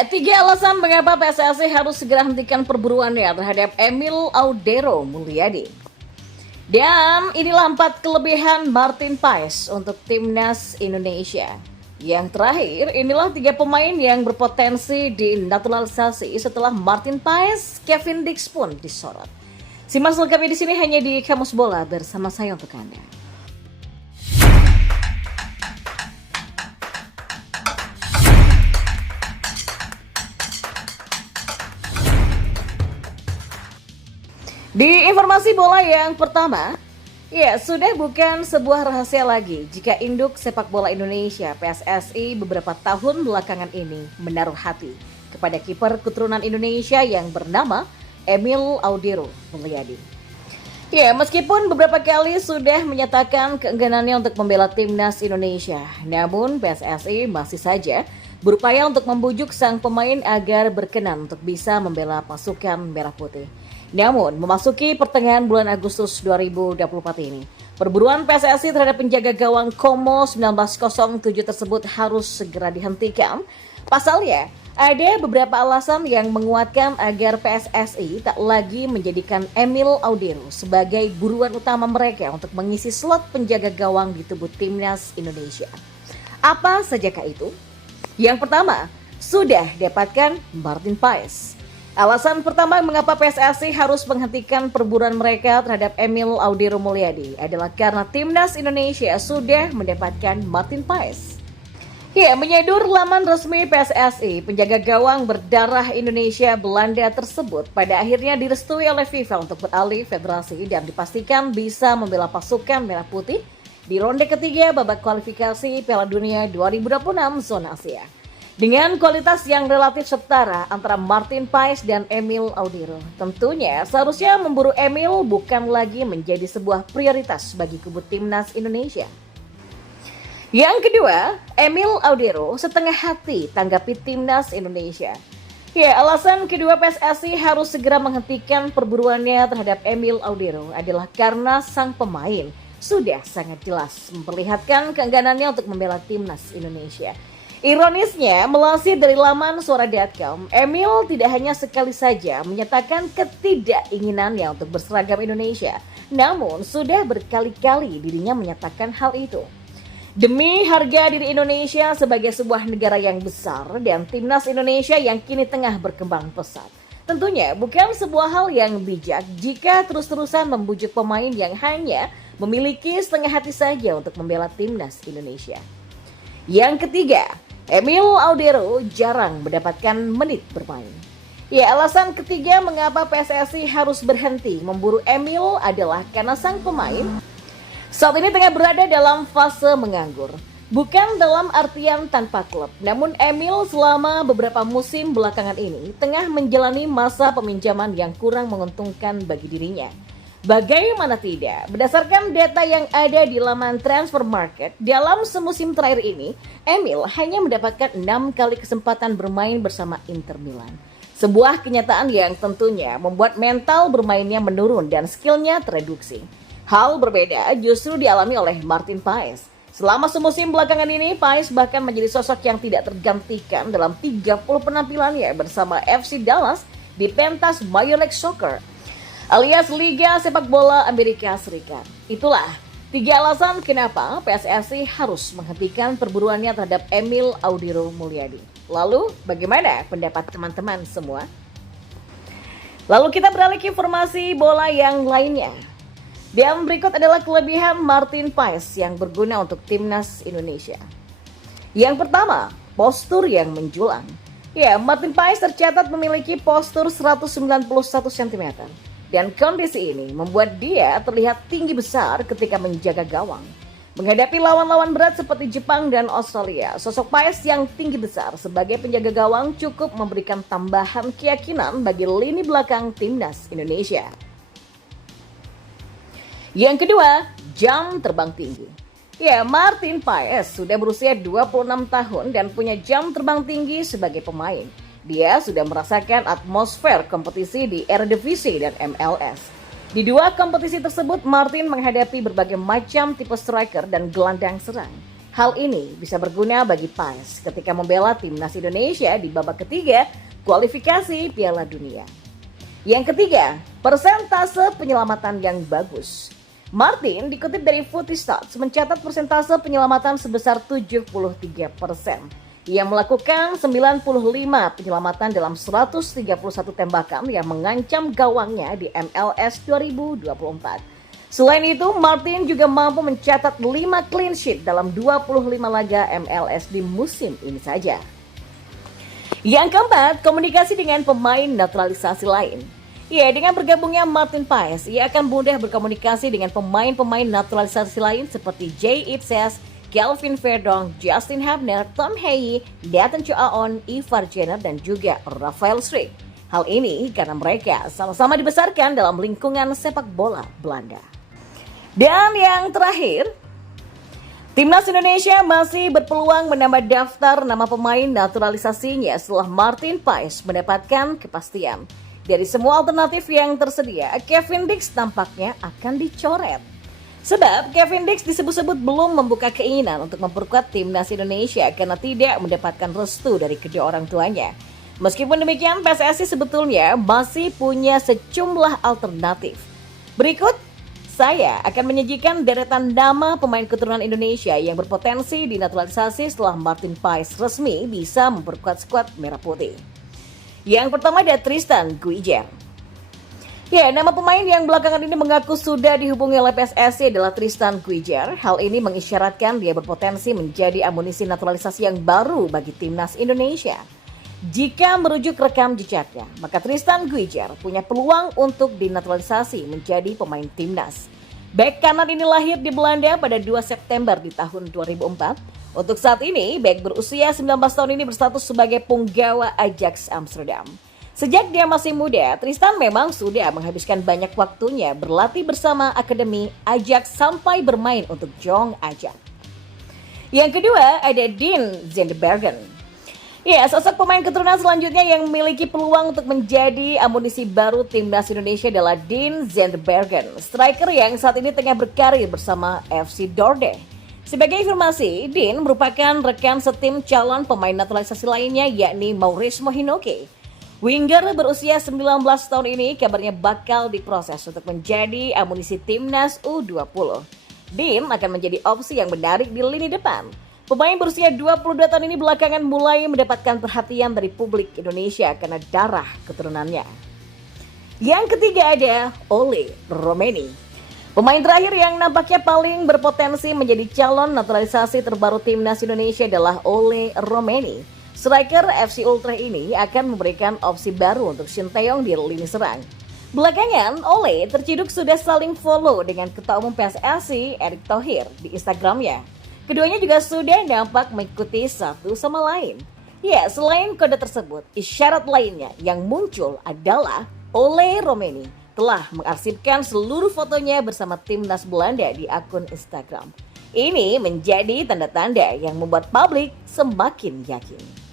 Ya, 3 alasan mengapa PSSI harus segera hentikan perburuannya terhadap Emil Audero Mulyadi. Dan inilah 4 kelebihan Martin Paes untuk Timnas Indonesia. Yang terakhir, inilah 3 pemain yang berpotensi dinaturalisasi setelah Martin Paes, Kevin Dix pun disorot. Simak selengkapnya di sini hanya di Kamus Bola bersama saya untuk Anda. Di informasi bola yang pertama, ya sudah bukan sebuah rahasia lagi jika induk sepak bola Indonesia PSSI beberapa tahun belakangan ini menaruh hati kepada kiper keturunan Indonesia yang bernama Emil Audero Mulyadi. Ya, meskipun beberapa kali sudah menyatakan keengganannya untuk membela timnas Indonesia, namun PSSI masih saja berupaya untuk membujuk sang pemain agar berkenan untuk bisa membela pasukan Merah Putih. Namun, memasuki pertengahan bulan Agustus 2024 ini, perburuan PSSI terhadap penjaga gawang Como 1907 tersebut harus segera dihentikan. Pasalnya, ada beberapa alasan yang menguatkan agar PSSI tak lagi menjadikan Emil Audero sebagai buruan utama mereka untuk mengisi slot penjaga gawang di tubuh timnas Indonesia. Apa sajakah itu? Yang pertama, sudah dapatkan Martin Paes. Alasan pertama mengapa PSSI harus menghentikan perburuan mereka terhadap Emil Audero Mulyadi adalah karena timnas Indonesia sudah mendapatkan Martin Paes. Ya, menyedur laman resmi PSSI, penjaga gawang berdarah Indonesia Belanda tersebut pada akhirnya direstui oleh FIFA untuk beralih federasi dan dipastikan bisa membela pasukan Merah Putih di ronde ketiga babak kualifikasi Piala Dunia 2026 zona Asia. Dengan kualitas yang relatif setara antara Martin Paes dan Emil Audero, tentunya seharusnya memburu Emil bukan lagi menjadi sebuah prioritas bagi kubu timnas Indonesia. Yang kedua, Emil Audero setengah hati tanggapi timnas Indonesia. Ya, alasan kedua PSSI harus segera menghentikan perburuannya terhadap Emil Audero adalah karena sang pemain sudah sangat jelas memperlihatkan keengganannya untuk membela timnas Indonesia. Ironisnya, melansir dari laman suara.com, Emil tidak hanya sekali saja menyatakan ketidakinginannya untuk berseragam Indonesia, namun sudah berkali-kali dirinya menyatakan hal itu. Demi harga diri Indonesia sebagai sebuah negara yang besar dan timnas Indonesia yang kini tengah berkembang pesat, tentunya bukan sebuah hal yang bijak jika terus-terusan membujuk pemain yang hanya memiliki setengah hati saja untuk membela timnas Indonesia. Yang ketiga, Emil Audero jarang mendapatkan menit bermain. Ya, alasan ketiga mengapa PSSI harus berhenti memburu Emil adalah karena sang pemain saat ini tengah berada dalam fase menganggur. Bukan dalam artian tanpa klub, namun Emil selama beberapa musim belakangan ini tengah menjalani masa peminjaman yang kurang menguntungkan bagi dirinya. Bagaimana tidak, berdasarkan data yang ada di laman Transfer Market, dalam semusim terakhir ini, Emil hanya mendapatkan 6 kali kesempatan bermain bersama Inter Milan. Sebuah kenyataan yang tentunya membuat mental bermainnya menurun dan skillnya tereduksi. Hal berbeda justru dialami oleh Martin Paes. Selama semusim belakangan ini, Paes bahkan menjadi sosok yang tidak tergantikan dalam 30 penampilannya bersama FC Dallas di pentas Major League Soccer, alias Liga Sepak Bola Amerika Serikat. Itulah 3 alasan kenapa PSSI harus menghentikan perburuannya terhadap Emil Audero Mulyadi. Lalu, bagaimana pendapat teman-teman semua? Lalu kita beralih ke informasi bola yang lainnya. Dan berikut adalah kelebihan Martin Paes yang berguna untuk timnas Indonesia. Yang pertama, postur yang menjulang. Ya, Martin Paes tercatat memiliki postur 191 cm. Dan kondisi ini membuat dia terlihat tinggi besar ketika menjaga gawang. Menghadapi lawan-lawan berat seperti Jepang dan Australia, sosok Paes yang tinggi besar sebagai penjaga gawang cukup memberikan tambahan keyakinan bagi lini belakang timnas Indonesia. Yang kedua, jam terbang tinggi. Ya, Martin Paes sudah berusia 26 tahun dan punya jam terbang tinggi sebagai pemain. Dia sudah merasakan atmosfer kompetisi di Eredivisie dan MLS. Di 2 kompetisi tersebut, Martin menghadapi berbagai macam tipe striker dan gelandang serang. Hal ini bisa berguna bagi Paes ketika membela timnas Indonesia di babak ketiga kualifikasi Piala Dunia. Yang ketiga, persentase penyelamatan yang bagus. Martin dikutip dari Footstats mencatat persentase penyelamatan sebesar 73%. Ia melakukan 95 penyelamatan dalam 131 tembakan yang mengancam gawangnya di MLS 2024. Selain itu, Martin juga mampu mencatat 5 clean sheet dalam 25 laga MLS di musim ini saja. Yang keempat, komunikasi dengan pemain naturalisasi lain. Ya, dengan bergabungnya Martin Paes, ia akan mudah berkomunikasi dengan pemain-pemain naturalisasi lain seperti Jay Itzes, Kelvin Verdong, Justin Hubner, Tom Haye, Nathan Choaon, Ivar Jenner, dan juga Rafael Strik. Hal ini karena mereka sama-sama dibesarkan dalam lingkungan sepak bola Belanda. Dan yang terakhir, Timnas Indonesia masih berpeluang menambah daftar nama pemain naturalisasinya setelah Martin Paes mendapatkan kepastian. Dari semua alternatif yang tersedia, Kevin Dix tampaknya akan dicoret. Sebab Kevin Dix disebut-sebut belum membuka keinginan untuk memperkuat Timnas Indonesia karena tidak mendapatkan restu dari kedua orang tuanya. Meskipun demikian, PSSI sebetulnya masih punya sejumlah alternatif. Berikut saya akan menyajikan deretan nama pemain keturunan Indonesia yang berpotensi dinaturalisasi setelah Martin Paes resmi bisa memperkuat skuad Merah Putih. Yang pertama ada Tristan Guijer. Ya, nama pemain yang belakangan ini mengaku sudah dihubungi oleh PSSI adalah Tristan Guijer. Hal ini mengisyaratkan dia berpotensi menjadi amunisi naturalisasi yang baru bagi Timnas Indonesia. Jika merujuk rekam jejaknya, maka Tristan Guijer punya peluang untuk dinaturalisasi menjadi pemain timnas. Bek kanan ini lahir di Belanda pada 2 September di tahun 2004. Untuk saat ini, bek berusia 19 tahun ini berstatus sebagai punggawa Ajax Amsterdam. Sejak dia masih muda, Tristan memang sudah menghabiskan banyak waktunya berlatih bersama akademi Ajax sampai bermain untuk Jong Ajax. Yang kedua ada Dean Zenderbergen. Ya, sosok pemain keturunan selanjutnya yang memiliki peluang untuk menjadi amunisi baru Timnas Indonesia adalah Dean Zenderbergen, striker yang saat ini tengah berkarir bersama FC Dordrecht. Sebagai informasi, Dean merupakan rekan setim calon pemain naturalisasi lainnya yakni Maurice Mohinoke. Winger berusia 19 tahun ini kabarnya bakal diproses untuk menjadi amunisi Timnas U20. Dean akan menjadi opsi yang menarik di lini depan. Pemain berusia 22 tahun ini belakangan mulai mendapatkan perhatian dari publik Indonesia karena darah keturunannya. Yang ketiga ada Ole Romeni. Pemain terakhir yang nampaknya paling berpotensi menjadi calon naturalisasi terbaru Timnas Indonesia adalah Ole Romeni. Striker FC Utrecht ini akan memberikan opsi baru untuk Shin Tae-yong di lini serang. Belakangan, Ole terciduk sudah saling follow dengan Ketua Umum PSSI Erick Thohir di Instagramnya. Keduanya juga sudah nampak mengikuti satu sama lain. Ya, selain kode tersebut, isyarat lainnya yang muncul adalah Ole Romeni telah mengarsipkan seluruh fotonya bersama timnas Belanda di akun Instagram. Ini menjadi tanda-tanda yang membuat publik semakin yakin.